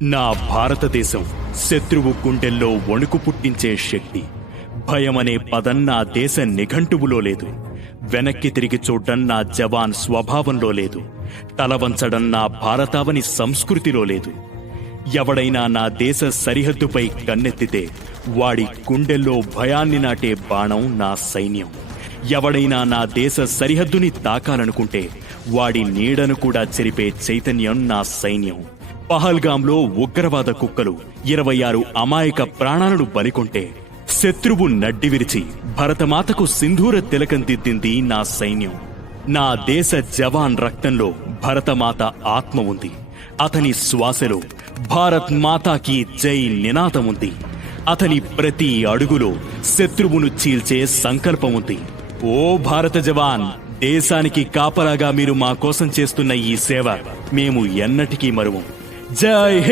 నా భారతదేశం శత్రువు గుండెల్లో వణుకు పుట్టించే శక్తి. భయమనే పదం నా దేశ నిఘంటువులో లేదు. వెనక్కి తిరిగి చూడ్డం నా జవాన్ స్వభావంలో లేదు. తలవంచడం నా భారతావని సంస్కృతిలో లేదు. ఎవడైనా నా దేశ సరిహద్దుపై కన్నెత్తితే వాడి గుండెల్లో భయాన్ని నాటే బాణం నా సైన్యం. ఎవడైనా నా దేశ సరిహద్దుని తాకాలనుకుంటే వాడి నీడను కూడా చెరిపే చైతన్యం నా సైన్యం. పహల్గాంలో ఉగ్రవాద కుక్కలు 26 అమాయక ప్రాణాలను బలికొంటే శత్రువు నడ్డి విరిచి భరతమాతకు సింధూర తిలకం దిద్దింది నా సైన్యం. నా దేశ జవాన్ రక్తంలో భరతమాత ఆత్మ ఉంది. అతని శ్వాసలో భారత్ మాతాకి జై నినాదం ఉంది. అతని ప్రతి అడుగులో శత్రువును చీల్చే సంకల్పం ఉంది. ఓ భారత జవాన్, దేశానికి కాపలాగా మీరు మా కోసం చేస్తున్న ఈ సేవ మేము ఎన్నటికీ మరువం. జై హింద్.